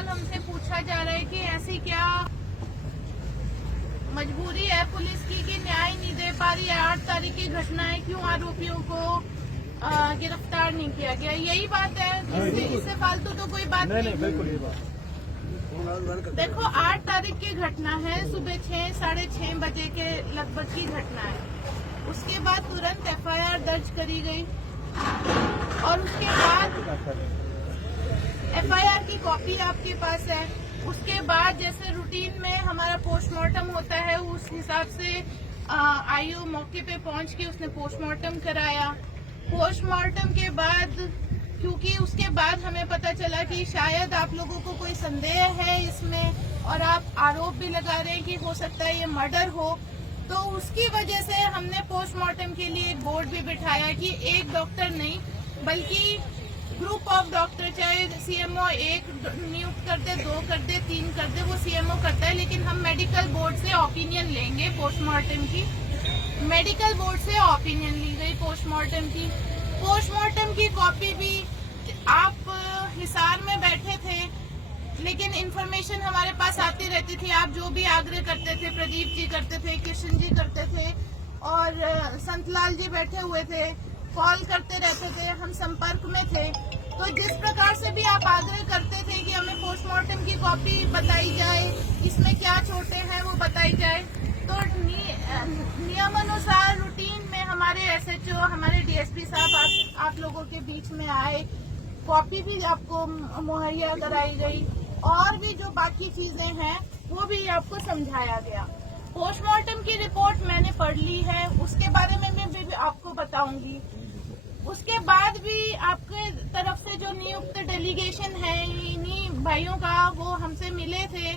सवाल हमसे पूछा जा रहा है कि ऐसी क्या मजबूरी है पुलिस की कि न्याय नहीं दे पा रही है। 8 तारीख की घटना है, क्यों आरोपियों को गिरफ्तार नहीं किया गया? यही बात है, इससे फालतू तो कोई बात नहीं। बिल्कुल ये बात। देखो 8 तारीख की घटना है, सुबह 6 साढ़े 6 बजे के लगभग की घटना है। उसके बाद तुरंत FIR दर्ज करी गई और उसके बाद FIR की कॉपी आपके पास है। उसके बाद जैसे रूटीन में हमारा पोस्टमार्टम होता है, उस हिसाब से IO मौके पे पहुंच के उसने पोस्टमार्टम कराया। पोस्टमार्टम के बाद क्योंकि उसके बाद हमें पता चला कि शायद आप लोगों को कोई संदेह है इसमें और आप आरोप भी लगा रहे हैं कि हो सकता है ये मर्डर हो, तो उसकी वजह से हमने पोस्टमार्टम के लिए एक बोर्ड भी बिठाया कि एक डॉक्टर नहीं बल्कि ग्रुप ऑफ डॉक्टर, चाहे CMO 1 नियुक्त कर दे, 2 कर दे, 3 कर दे, वो CMO करता है, लेकिन हम मेडिकल बोर्ड से ओपिनियन लेंगे पोस्टमार्टम की। मेडिकल बोर्ड से ओपिनियन ली गई पोस्टमार्टम की। पोस्टमार्टम की कॉपी भी, आप हिसार में बैठे थे लेकिन इन्फॉर्मेशन हमारे पास आती रहती थी। आप जो भी आग्रह करते थे, प्रदीप जी करते थे, कृष्ण जी करते थे और संतलाल जी बैठे हुए थे, कॉल करते रहते थे, हम संपर्क में थे। तो जिस प्रकार से भी आप आग्रह करते थे कि हमें पोस्टमार्टम की कॉपी बताई जाए, इसमें क्या चोटें हैं वो बताई जाए, तो नियमानुसार रूटीन में हमारे SHO, हमारे DSP साहब आप लोगों के बीच में आए, कॉपी भी आपको मुहैया कराई गई और भी जो बाकी चीजें हैं वो भी आपको समझाया गया। पोस्टमार्टम की रिपोर्ट मैंने पढ़ ली है, उसके बारे में मैं भी आपको बताऊंगी। उसके बाद भी आपके तरफ से जो नियुक्त डेलीगेशन है इन्हीं भाइयों का, वो हमसे मिले थे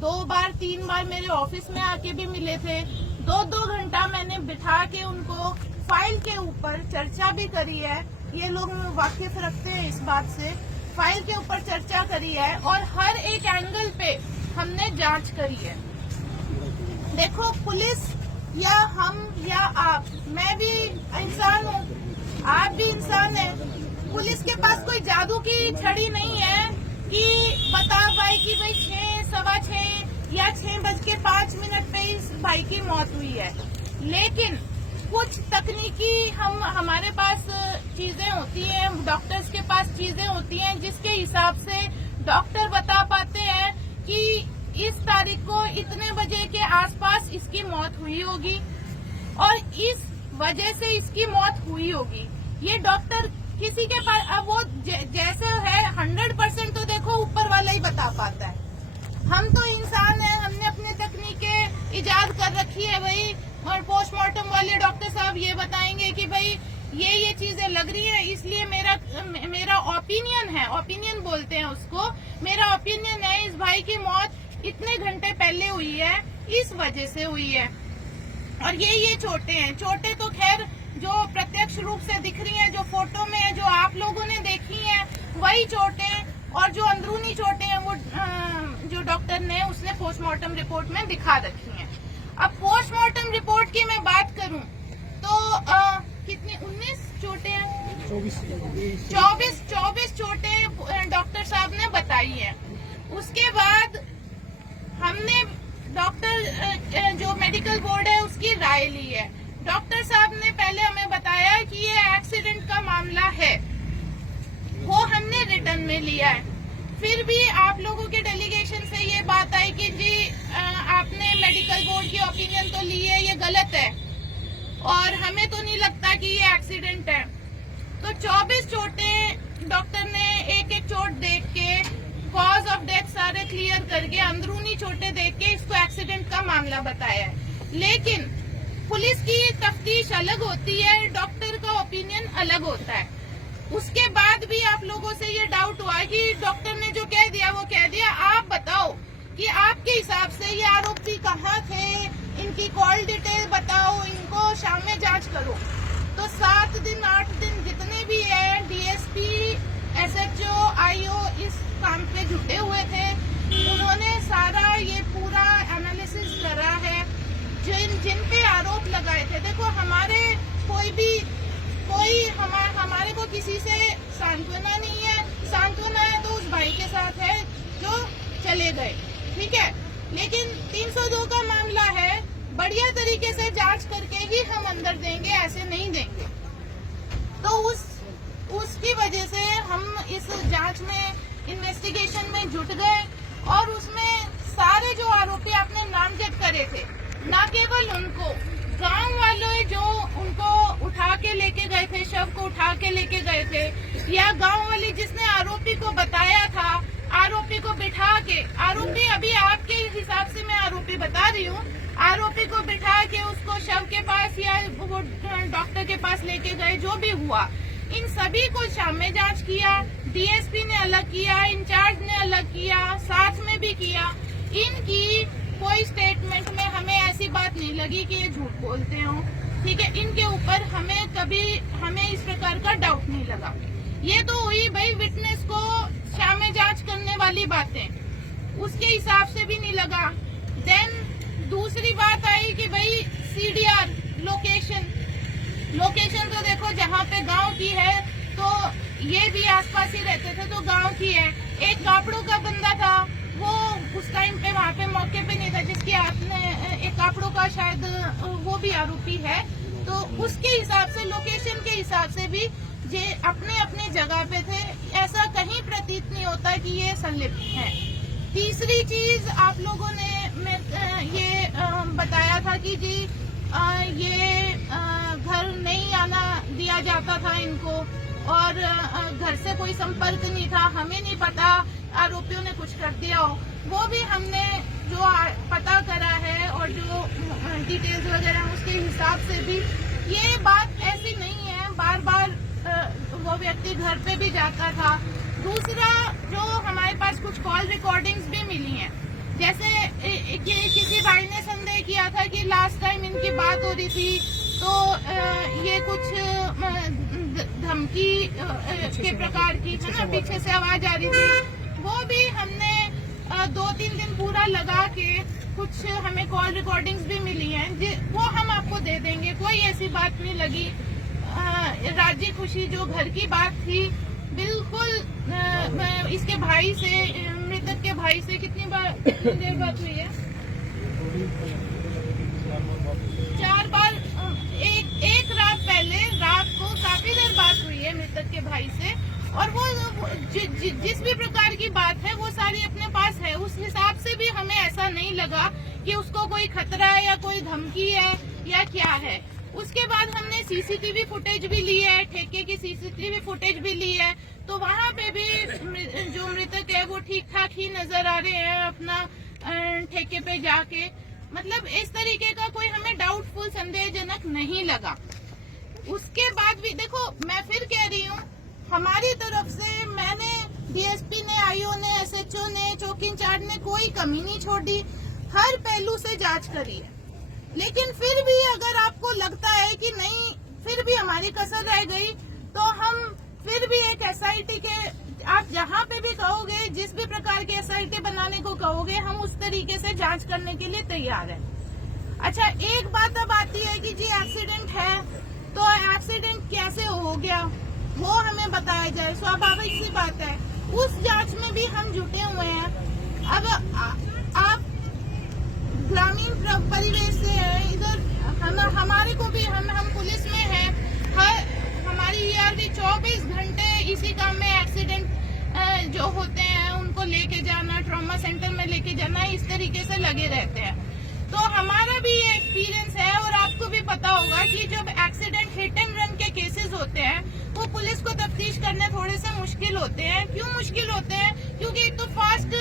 2 बार 3 बार, मेरे ऑफिस में आके भी मिले थे। 2-2 घंटा मैंने बिठा के उनको फाइल के ऊपर चर्चा भी करी है। ये लोग वाकिफ रखते हैं इस बात से। फाइल के ऊपर चर्चा करी है और हर एक एंगल पे हमने जांच करी है। देखो पुलिस या हम या आप, मैं भी इंसान हूँ, आप भी इंसान हैं। पुलिस के पास कोई जादू की छड़ी नहीं है कि बता पाए कि भाई 6:15 या 6:05 पे इस भाई की मौत हुई है। लेकिन कुछ तकनीकी हमारे पास चीजें होती हैं, डॉक्टर्स के पास चीजें होती हैं जिसके हिसाब से डॉक्टर बता पाते हैं कि इस तारीख को इतने बजे के आसपास इसकी मौत हुई होगी और इस वजह से इसकी मौत हुई होगी। ये डॉक्टर किसी के पास, अब वो जैसे है 100% तो देखो ऊपर वाला ही बता पाता है। हम तो इंसान हैं, हमने अपनी तकनीकें इजाद कर रखी है भाई, और पोस्टमार्टम वाले डॉक्टर साहब ये बताएंगे कि भाई ये चीजें लग रही है, इसलिए मेरा ओपिनियन है, ओपिनियन बोलते हैं उसको, मेरा ओपिनियन है इस भाई की मौत इतने घंटे पहले हुई है, इस वजह से हुई है। और ये चोटें हैं। चोटें तो खैर जो प्रत्यक्ष रूप से दिख रही हैं, जो फोटो में है, जो आप लोगों ने देखी हैं, वही चोटें, और जो अंदरूनी चोटें हैं वो जो डॉक्टर ने उसने पोस्टमार्टम रिपोर्ट में दिखा रखी हैं। अब पोस्टमार्टम रिपोर्ट की मैं बात करूं तो कितनी 19 चोटें हैं, 24 चोटें डॉक्टर साहब ने बताई हैं। उसके बाद हमने डॉक्टर जो मेडिकल बोर्ड है उसकी राय ली है। डॉक्टर साहब ने पहले हमें बताया कि ये एक्सीडेंट का मामला है, वो हमने रिटर्न में लिया है। फिर भी आप लोगों के डेलीगेशन से ये बात आई कि जी आपने मेडिकल बोर्ड की ओपिनियन तो ली है, ये गलत है और हमें तो नहीं लगता कि ये एक्सीडेंट है। तो 24 चोटें डॉक्टर ने एक चोट देख के, कॉज ऑफ डेथ सारे क्लियर करके, अंदरूनी चोटें देख के इसको एक्सीडेंट का मामला बताया है। लेकिन पुलिस की तफ्तीश अलग होती है, डॉक्टर का ओपिनियन अलग होता है। उसके बाद भी आप लोगों से ये डाउट हुआ कि डॉक्टर ने जो कह दिया वो कह दिया। आप बताओ कि आपके हिसाब से ये आरोपी कहाँ थे, इनकी कॉल डिटेल बताओ, इनको शाम में जांच करो। तो 7 दिन 8 दिन जितने भी है DSP, SHO, IO इस काम पे जुटे हुए थे, उन्होंने सारा ये पूरा एनालिसिस करा है। जिन पे आरोप लगाए थे, देखो हमारे हमारे को किसी से सांत्वना नहीं है, सांत्वना है तो उस भाई के साथ है जो चले गए, ठीक है। लेकिन 302 का मामला है, बढ़िया तरीके से जांच करके ही हम अंदर देंगे, ऐसे नहीं देंगे। तो उसकी वजह से हम इस जांच में, इन्वेस्टिगेशन में जुट गए और उसमें सारे जो आरोपी आपने नामजद करे थे, न केवल उनको, गांव वाले जो उनको उठा के लेके गए थे, शव को उठा के लेके गए थे, या गांव वाली जिसने आरोपी को बताया था, आरोपी को बिठा के, आरोपी अभी आपके हिसाब से मैं आरोपी बता रही हूँ, आरोपी को बिठा के उसको शव के पास या वो डॉक्टर के पास लेके गए, जो भी हुआ, इन सभी को शाम में जांच किया, डीएसपी ने अलग किया, इंचार्ज ने अलग किया, साथ में भी किया। इनकी कोई स्टेटमेंट में हमें ऐसी बात नहीं लगी कि ये झूठ बोलते हो, ठीक है। इनके ऊपर हमें इस प्रकार का डाउट नहीं लगा। ये तो हुई भाई विटनेस को शाम में जांच करने वाली बातें, उसके हिसाब से भी नहीं लगा। देन दूसरी बात आई कि भाई सीडीआर लोकेशन तो देखो जहाँ पे गांव की है, तो ये भी आसपास ही रहते थे, तो गांव की है। एक कापड़ों का बंदा था, वो उस टाइम पे वहाँ पे मौके पे नहीं था, जिसकी आपने एक कापड़ों का शायद वो भी आरोपी है, तो उसके हिसाब से, लोकेशन के हिसाब से भी ये अपने अपने जगह पे थे। ऐसा कहीं प्रतीत नहीं होता कि ये संलिप्त है। तीसरी चीज आप लोगों ने ये बताया था कि जी ये घर नहीं आना दिया जाता था इनको, और घर से कोई संपर्क नहीं था, हमें नहीं पता आरोपियों ने कुछ कर दिया हो। वो भी हमने जो पता करा है और जो डिटेल्स वगैरह उसके हिसाब से भी ये बात ऐसी नहीं है। बार बार वो व्यक्ति घर पे भी जाता था। दूसरा, जो हमारे पास कुछ कॉल रिकॉर्डिंग्स भी मिली हैं, जैसे किसी भाई ने संदेह किया था कि लास्ट टाइम इनकी बात हो रही थी तो ये कुछ धमकी के प्रकार की है ना, पीछे से आवाज आ रही थी। वो भी हमने 2-3 दिन पूरा लगा के कुछ हमें कॉल रिकॉर्डिंग्स भी मिली हैं, वो हम आपको दे देंगे। कोई ऐसी बात नहीं लगी। राजी खुशी जो घर की बात थी, बिल्कुल इसके भाई से, मृतक के भाई से कितनी देर बात हुई है? 4 बार। एक रात पहले, रात को काफी देर बात हुई है मृतक के भाई से, और वो जिस भी प्रकार की बात है वो सारी अपने पास है। उस हिसाब से भी हमें ऐसा नहीं लगा कि उसको कोई खतरा है या कोई धमकी है या क्या है। उसके बाद हमने सीसीटीवी फुटेज भी ली है, ठेके की सीसीटीवी फुटेज भी ली है, तो वहाँ पे भी जो मृतक है वो ठीक ठाक ही नजर आ रहे हैं अपना ठेके पे जाके। मतलब इस तरीके का कोई हमें डाउटफुल, संदेहजनक नहीं लगा। उसके बाद भी देखो, मैं फिर कह रही हूँ, हमारी तरफ से मैंने, डीएसपी ने, आईओ ने, एसएचओ ने, चौकी इंचार्ज ने कोई कमी नहीं छोड़ी, हर पहलू से जांच करी है। लेकिन फिर भी अगर आपको लगता है कि नहीं, फिर भी हमारी कसर रह गई, तो हम फिर भी एक एसआईटी के, आप जहाँ पे भी कहोगे, जिस भी प्रकार के एसआईटी बनाने को कहोगे, हम उस तरीके से जांच करने के लिए तैयार हैं। अच्छा, एक बात अब आती है कि जी एक्सीडेंट है, तो एक्सीडेंट कैसे हो गया वो हमें बताया जाए, स्वाभाविक सी बात है। उस जांच में भी हम जुटे हुए हैं। अब आप ग्रामीण परिवेश से है, इधर हमारे को भी, हम पुलिस में हैं, हमारी ईआरडी 24 घंटे इसी काम में, एक्सीडेंट जो होते हैं उनको लेके जाना, ट्रॉमा सेंटर में लेके जाना, इस तरीके से लगे रहते हैं। तो हमारा भी ये एक्सपीरियंस है, और आपको भी पता होगा कि जब एक्सीडेंट, हिट एंड रन के केसेस होते हैं, वो पुलिस को तफ्तीश करने थोड़े से मुश्किल होते हैं। क्यों मुश्किल होते हैं? क्योंकि एक तो फास्ट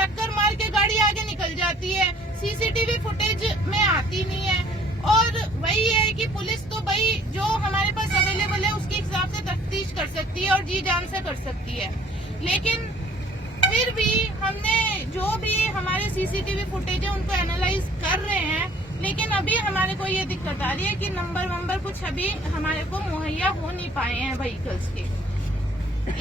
टक्कर मार के गाड़ी आगे निकल जाती है, सीसीटीवी फुटेज में आती नहीं है, और वही है कि पुलिस तो भाई जो हमारे पास अवेलेबल है उसके हिसाब से तफ्तीश कर सकती है और जी जान से कर सकती है। लेकिन फिर भी हमने जो भी हमारे सीसीटीवी फुटेज है उनको एनालाइज कर रहे हैं, लेकिन अभी हमारे को ये दिक्कत आ रही है कि नंबर कुछ अभी हमारे को मुहैया हो नहीं पाए हैं व्हीकल्स के।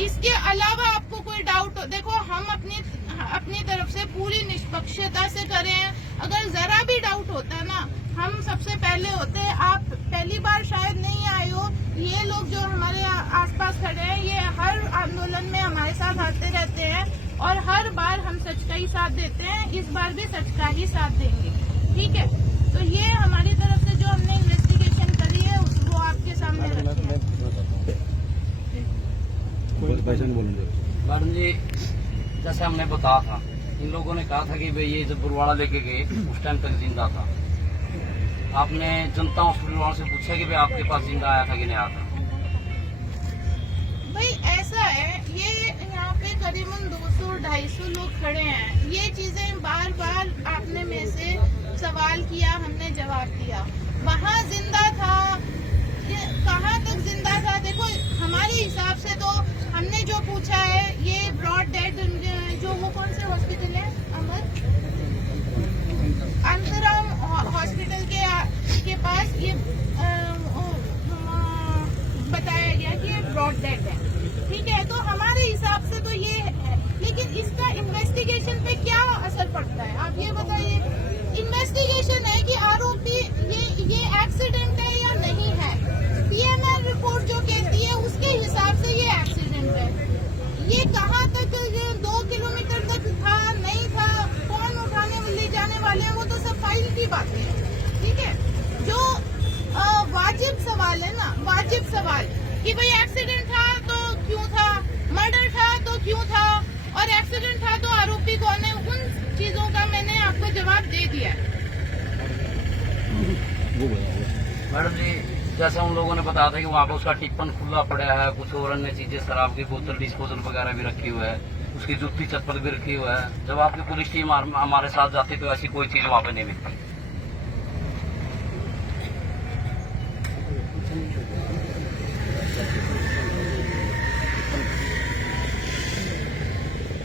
इसके अलावा आपको कोई डाउट हो, देखो हम अपनी तरफ से पूरी निष्पक्षता से करे हैं। अगर जरा भी डाउट होता ना, हम सबसे पहले होते हैं। आप पहली बार शायद नहीं आए हो, ये लोग जो हमारे आसपास खड़े हैं, ये हर आंदोलन में हमारे साथ आते रहते हैं, और हर बार हम सच का ही साथ देते हैं, इस बार भी सच का ही साथ देंगे। ठीक है, तो ये हमारी तरफ से जो हमने इन्वेस्टिगेशन करी है वो आपके सामने रखी है। मैडम जी, जैसे हमने बताया था, इन लोगों ने कहा था कि भाई ये जब बुरवाड़ा लेके गए उस टाइम तक जिंदा था। आपने जनता हॉस्पिटल वालों से पूछा कि भाई आपके पास जिंदा आया था कि नहीं आया था? भाई ऐसा है, ये यहाँ पे करीबन 200-250 लोग खड़े हैं। ये चीजें बार बार आपने में से सवाल किया, हमने जवाब दिया। वहाँ जिंदा था, कहाँ तक जिंदा था? देखो हमारे हिसाब से तो हमने जो पूछा है, ये ब्रॉड डेड जो वो कौन से हॉस्पिटल है, अमर अंतराम हॉस्पिटल के पास ये बताया गया कि ये ब्रॉड डेड है। ठीक है, तो हमारे हिसाब से तो ये है, लेकिन इसका इन्वेस्टिगेशन पे क्या असर पड़ता है आप ये बताइए। इन्वेस्टिगेशन है कि आरोपी ये एक्सीडेंट है या नहीं है। पीएमआर रिपोर्ट जो कहती है उसके हिसाब से ये एक्सीडेंट है। ये कहाँ तक 2 किलोमीटर तक था, नहीं था, कौन उठाने ले जाने वाले हैं, वो तो सब फाइल की बातें हैं। ठीक है, जो वाजिब सवाल है ना, वाजिब सवाल कि भाई एक्सीडेंट था तो क्यों था, मर्डर था तो क्यों था, और एक्सीडेंट था तो आरोपी कौन है, उन चीजों का मैंने आपको जवाब दे दिया। मैडम जी, जैसा उन लोगों ने बताया था कि वहाँ पर उसका टिप्पण खुला पड़ा है, कुछ और अन्य चीजें, शराब की बोतल, डिस्पोजल वगैरह भी रखी हुई है, उसकी जूती चप्पल भी रखी हुई है। जब आपकी पुलिस टीम हमारे साथ जाती तो ऐसी कोई चीज वहाँ पे नहीं मिलती।